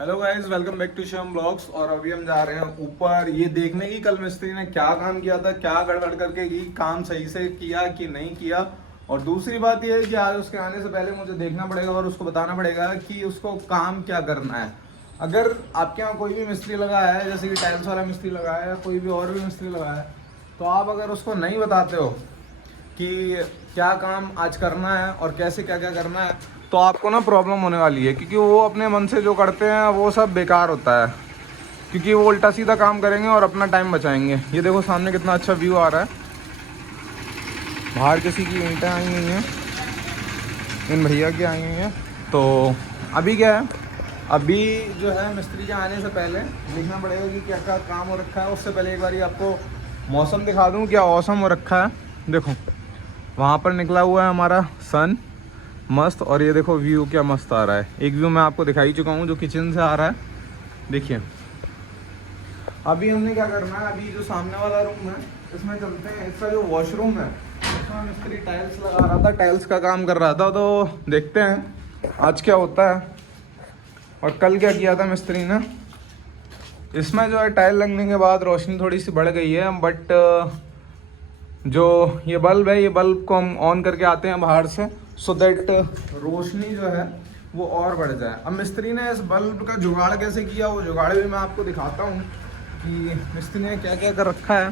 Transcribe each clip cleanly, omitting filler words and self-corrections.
Hello guys, welcome back to Shyam blogs. और अभी हम जा रहे हैं ऊपर ये देखने की कल मिस्त्री ने क्या काम किया था, क्या गड़बड़ करके की, काम सही से किया कि नहीं किया। और दूसरी बात ये है कि आज उसके आने से पहले मुझे देखना पड़ेगा और उसको बताना पड़ेगा कि उसको काम क्या करना है। अगर आपके यहाँ कोई भी मिस्त्री लगा है, जैसे कि टाइल्स वाला मिस्त्री लगा है या कोई भी और भी मिस्त्री लगा है, तो आप अगर उसको नहीं बताते हो कि क्या काम आज करना है और कैसे क्या क्या करना है, तो आपको ना प्रॉब्लम होने वाली है। क्योंकि वो अपने मन से जो करते हैं वो सब बेकार होता है, क्योंकि वो उल्टा सीधा काम करेंगे और अपना टाइम बचाएंगे। ये देखो सामने कितना अच्छा व्यू आ रहा है। बाहर किसी की ईंटें आई हुई हैं, इन भैया की आई हुई हैं। तो अभी क्या है, अभी जो है मिस्त्री के आने से पहले देखना पड़ेगा कि क्या क्या काम हो रखा है। उससे पहले एक बार आपको मौसम दिखा दूँ, क्या औसम हो रखा है। देखो वहाँ पर निकला हुआ है हमारा सन, मस्त। और ये देखो व्यू क्या मस्त आ रहा है। एक व्यू मैं आपको दिखा ही चुका हूँ जो किचन से आ रहा है, देखिए। अभी हमने क्या करना है, अभी जो सामने वाला रूम है इसमें चलते हैं। इसका जो वॉशरूम है इसमें मिस्त्री टाइल्स लगा रहा था, टाइल्स का काम कर रहा था। तो देखते हैं आज क्या होता है। और कल क्या किया था मिस्त्री ने, इसमें जो है टाइल लगने के बाद रोशनी थोड़ी सी बढ़ गई है, बट जो ये बल्ब है, ये बल्ब को हम ऑन करके आते हैं बाहर से, सो दैट रोशनी जो है वो और बढ़ जाए। अब मिस्त्री ने इस बल्ब का जुगाड़ कैसे किया, वो जुगाड़ भी मैं आपको दिखाता हूँ कि मिस्त्री ने क्या क्या कर रखा है।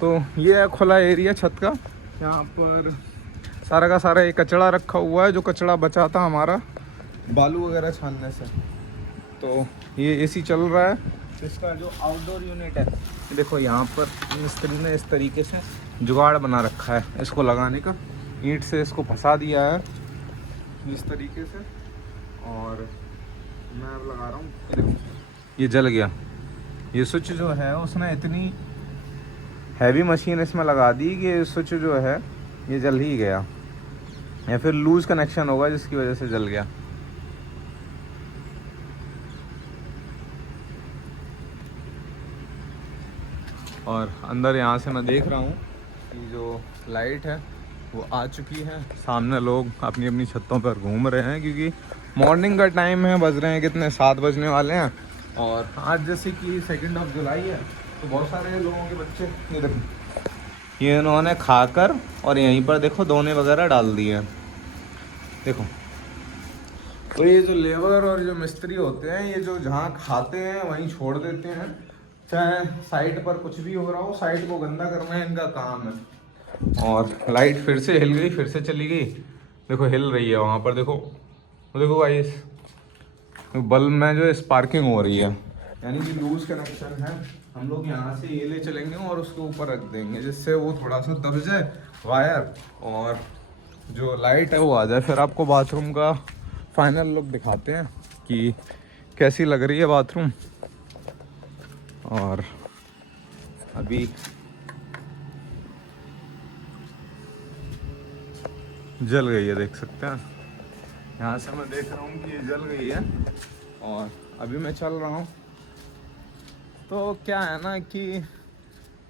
तो ये है खुला एरिया छत का, यहाँ पर सारा का सारा ये कचड़ा रखा हुआ है, जो कचड़ा बचा था हमारा बालू वगैरह छानने से। तो ये एसी चल रहा है, इसका जो आउटडोर यूनिट है, देखो यहाँ पर मिस्त्री ने इस तरीके से जुगाड़ बना रखा है इसको लगाने का। ईंट से इसको फंसा दिया है इस तरीके से। और मैं अब लगा रहा हूँ, ये देखो ये जल गया। ये स्विच जो है उसने इतनी हैवी मशीन इसमें लगा दी कि स्विच जो है ये जल ही गया, या फिर लूज़ कनेक्शन होगा जिसकी वजह से जल गया। और अंदर यहाँ से मैं देख रहा हूँ कि जो लाइट है वो आ चुकी है। सामने लोग अपनी अपनी छतों पर घूम रहे हैं, क्योंकि मॉर्निंग का टाइम है। बज रहे हैं कितने, 7 बजने वाले हैं। और आज जैसे कि 2 जुलाई है, तो बहुत सारे लोगों के बच्चे, ये देखो ये इन्होंने खाकर और यहीं पर देखो दोने वगैरह डाल दिए हैं, देखो। तो ये जो लेबर और जो मिस्त्री होते हैं, ये जो जहाँ खाते हैं वहीं छोड़ देते हैं, चाहे साइट पर कुछ भी हो रहा हो, साइट को गंदा करना इनका काम है। और लाइट फिर से हिल गई, फिर से चली गई, देखो हिल रही है वहाँ पर, देखो देखो गाइस, बल्ब में जो स्पार्किंग हो रही है, यानी कि लूज कनेक्शन है। हम लोग यहाँ से ये ले चलेंगे और उसके ऊपर रख देंगे, जिससे वो थोड़ा सा दब जाए वायर, और जो लाइट है वो आ जाए। फिर आपको बाथरूम का फाइनल लुक दिखाते हैं कि कैसी लग रही है बाथरूम। और अभी जल गई है, देख सकते हैं। यहाँ से मैं देख रहा हूँ कि ये जल गई है। और अभी मैं चल रहा हूँ। तो क्या है ना कि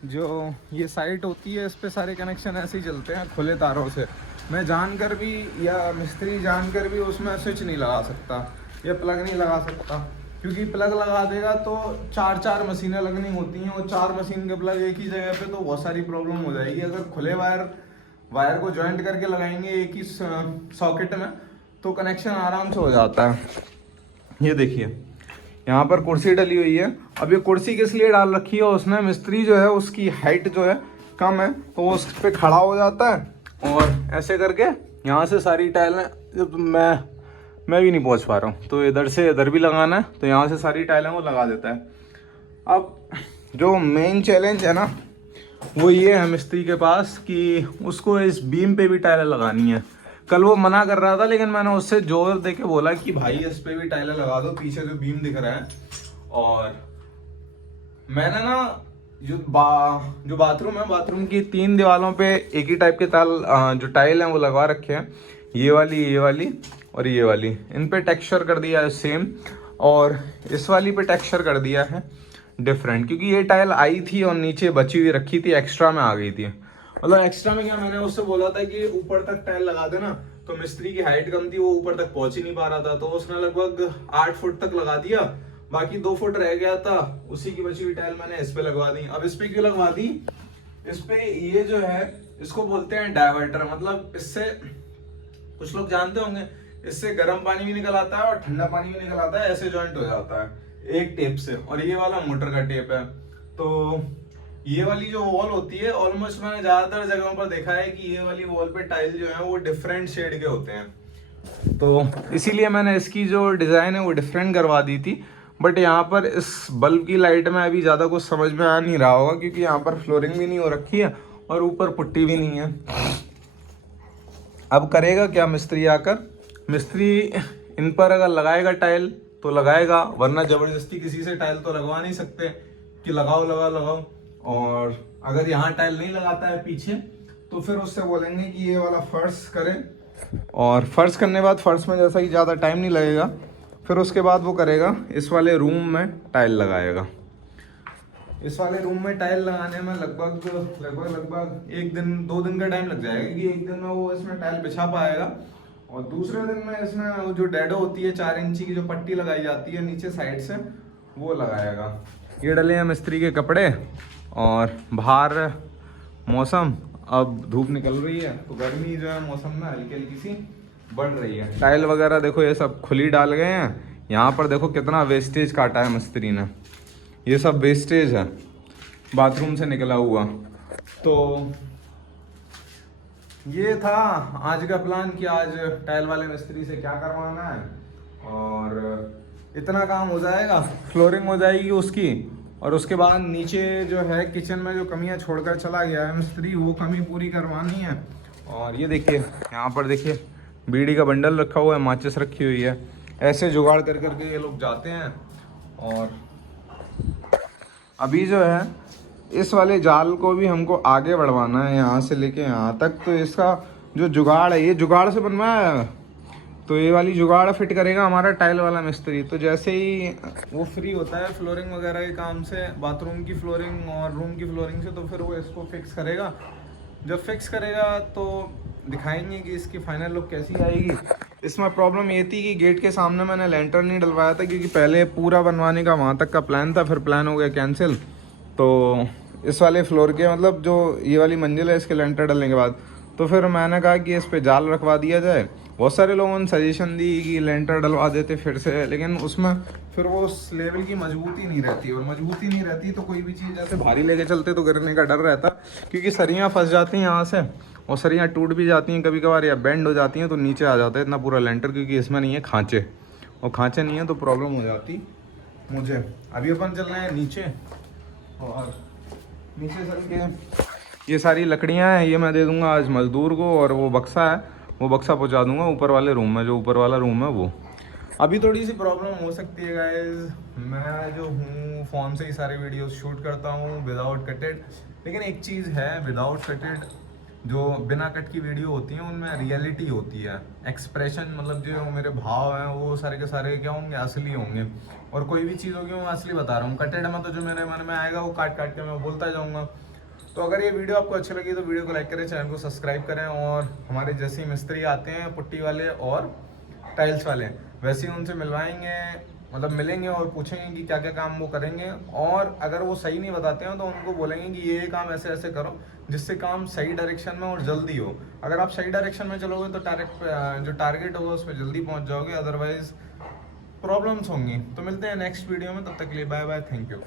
जो ये साइट होती है, इस पे सारे कनेक्शन ऐसे ही चलते हैं खुले तारों से। मैं जानकर भी या मिस्त्री जानकर भी उसमें स्विच नहीं लगा सकता या प्लग नहीं लगा सकता, क्योंकि प्लग लगा देगा तो 4 मशीनें लगनी होती हैं, और 4 मशीन के प्लग एक ही जगह पे, तो बहुत सारी प्रॉब्लम हो जाएगी। अगर खुले वायर को जॉइंट करके लगाएंगे एक ही सॉकेट में, तो कनेक्शन आराम से हो जाता है। ये देखिए यहाँ पर कुर्सी डली हुई है। अब ये कुर्सी किस लिए डाल रखी है उसने, मिस्त्री जो है उसकी हाइट जो है कम है, तो वो उस पर खड़ा हो जाता है और ऐसे करके यहाँ से सारी टाइलें, जब मैं भी नहीं पहुँच पा रहा हूँ, तो इधर से इधर भी लगाना है, तो यहाँ से सारी टाइलें वो लगा देता है। अब जो मेन चैलेंज है ना, वो ये है मिस्त्री के पास कि उसको इस बीम पे भी टाइलें लगानी है। कल वो मना कर रहा था, लेकिन मैंने उससे जोर दे के बोला कि भाई इस पे भी टाइलें लगा दो, पीछे जो बीम दिख रहा है। और मैंने ना जो बाथरूम है, बाथरूम की 3 दीवारों पे एक ही टाइप के जो टाइल हैं वो लगा रखे हैं। ये वाली और ये वाली, इन पे टेक्सचर कर दिया है सेम, और इस वाली पे टेक्सचर कर दिया है डिफरेंट, क्योंकि ये टाइल आई थी और नीचे बची हुई रखी थी, एक्स्ट्रा में आ गई थी। मतलब एक्स्ट्रा में क्या, मैंने उससे बोला था कि ऊपर तक टाइल लगा देना, तो मिस्त्री की हाइट कम थी, वो ऊपर तक पहुंच ही नहीं पा रहा था, तो उसने लगभग 8 फुट तक लगा दिया, बाकी 2 फुट रह गया था, उसी की बची हुई टाइल मैंने इस पे लगवा दी। अब इस पे क्यों लगवा दी, इस पे ये जो है इसको बोलते हैं डायवर्टर, मतलब इससे कुछ लोग जानते होंगे, इससे गर्म पानी भी निकल आता है और ठंडा पानी भी निकल आता है, ऐसे जॉइंट हो जाता है एक टेप से, और ये वाला मोटर का टेप है। तो ये वाली जो वॉल होती है, ऑलमोस्ट मैंने ज्यादातर जगहों पर देखा है कि ये वाली वॉल पे टाइल जो है वो डिफरेंट शेड के होते हैं, तो इसीलिए मैंने इसकी जो डिजाइन है वो डिफरेंट करवा दी थी। बट यहाँ पर इस बल्ब की लाइट में अभी ज़्यादा कुछ समझ में आ नहीं रहा होगा, क्योंकि यहाँ पर फ्लोरिंग भी नहीं हो रखी है और ऊपर पुट्टी भी नहीं है। अब करेगा क्या मिस्त्री आकर, मिस्त्री इन पर अगर लगाएगा टाइल तो लगाएगा, वरना ज़बरदस्ती किसी से टाइल तो लगवा नहीं सकते कि लगाओ लगाओ लगाओ। और अगर यहाँ टाइल नहीं लगाता है पीछे, तो फिर उससे बोलेंगे कि ये वाला फर्श करें, और फर्श करने बाद फर्श में जैसा कि ज़्यादा टाइम नहीं लगेगा, फिर उसके बाद वो करेगा इस वाले रूम में टाइल लगाएगा। इस वाले रूम में टाइल लगाने में लगभग 1 दिन 2 दिन का टाइम लग जाएगा, क्योंकि 1 दिन में वो इसमें टाइल बिछा पाएगा, और दूसरे दिन में इसमें जो डैडो होती है 4 इंची की जो पट्टी लगाई जाती है नीचे साइड से, वो लगाएगा। ये डले हैं मिस्त्री के कपड़े, और बाहर मौसम अब धूप निकल रही है, तो गर्मी जो है मौसम में हल्की हल्की सी बढ़ रही है। टाइल वगैरह देखो ये सब खुली डाल गए हैं, यहाँ पर देखो कितना वेस्टेज काटा है मिस्त्री ने, ये सब वेस्टेज है बाथरूम से निकला हुआ। तो ये था आज का प्लान कि आज टाइल वाले मिस्त्री से क्या करवाना है, और इतना काम हो जाएगा, फ्लोरिंग हो जाएगी उसकी, और उसके बाद नीचे जो है किचन में जो कमियां छोड़कर चला गया है मिस्त्री, वो कमी पूरी करवानी है। और ये देखिए यहाँ पर देखिए बीड़ी का बंडल रखा हुआ है, माचिस रखी हुई है, ऐसे जुगाड़ कर करके ये लोग जाते हैं। और अभी जो है इस वाले जाल को भी हमको आगे बढ़वाना है, यहाँ से लेके यहाँ तक। तो इसका जो जुगाड़ है, ये जुगाड़ से बनवाया है, तो ये वाली जुगाड़ फिट करेगा हमारा टाइल वाला मिस्त्री। तो जैसे ही वो फ्री होता है फ्लोरिंग वगैरह के काम से, बाथरूम की फ्लोरिंग और रूम की फ्लोरिंग से, तो फिर वो इसको फिक्स करेगा। जब फिक्स करेगा तो दिखाएंगे कि इसकी फाइनल लुक कैसी आएगी। इसमें प्रॉब्लम ये थी कि गेट के सामने मैंने लेंटर नहीं डलवाया था, क्योंकि पहले पूरा बनवाने का वहाँ तक का प्लान था, फिर प्लान हो गया कैंसिल। तो इस वाले फ्लोर के मतलब जो ये वाली मंजिल है, इसके लेंटर डलने के बाद तो फिर मैंने कहा कि इस पे जाल रखवा दिया जाए। बहुत सारे लोगों ने सजेशन दी कि लेंटर डलवा देते फिर से, लेकिन उसमें फिर वो उस लेवल की मजबूती नहीं रहती, और मजबूती नहीं रहती तो कोई भी चीज़ ऐसे भारी लेके चलते तो गिरने का डर रहता, क्योंकि सरियाँ फंस जाती हैं यहाँ से, और सरियाँ टूट भी जाती हैं कभी कभार, या बेंड हो जाती हैं, तो नीचे आ जाता है इतना पूरा लेंटर, क्योंकि इसमें नहीं है खाँचे, और खाँचे नहीं है तो प्रॉब्लम हो जाती मुझे। अभी अपन चल रहे हैं नीचे, और नीचे चल के ये सारी लकड़ियाँ हैं, ये मैं दे दूँगा आज मज़दूर को, और वो बक्सा है वो बक्सा पहुँचा दूँगा ऊपर वाले रूम में, जो ऊपर वाला रूम है वो। अभी थोड़ी सी प्रॉब्लम हो सकती है गाइस, मैं जो हूँ फ़ोन से ही सारे वीडियोस शूट करता हूँ विदाउट कटेड, लेकिन एक चीज़ है, विदाउट कटेड जो बिना कट की वीडियो होती हैं उनमें रियलिटी होती है, एक्सप्रेशन, मतलब जो मेरे भाव हैं वो सारे के सारे क्या होंगे, असली होंगे, और कोई भी चीज़ होगी मैं असली बता रहा हूँ। कटेड में तो जो मेरे मन में आएगा वो काट काट के मैं बोलता जाऊँगा। तो अगर ये वीडियो आपको अच्छी लगी तो वीडियो को लाइक करें, चैनल को सब्सक्राइब करें, और हमारे जैसे मिस्त्री आते हैं पुट्टी वाले और टाइल्स वाले, वैसे ही उनसे मिलवाएंगे, मतलब मिलेंगे और पूछेंगे कि क्या क्या काम वो करेंगे, और अगर वो सही नहीं बताते हैं तो उनको बोलेंगे कि ये काम ऐसे ऐसे करो, जिससे काम सही डायरेक्शन में और जल्दी हो। अगर आप सही डायरेक्शन में चलोगे तो जो टारगेट होगा उस पर जल्दी पहुंच जाओगे, अदरवाइज प्रॉब्लम्स होंगी। तो मिलते हैं नेक्स्ट वीडियो में, तब तक के लिए बाय बाय, थैंक यू।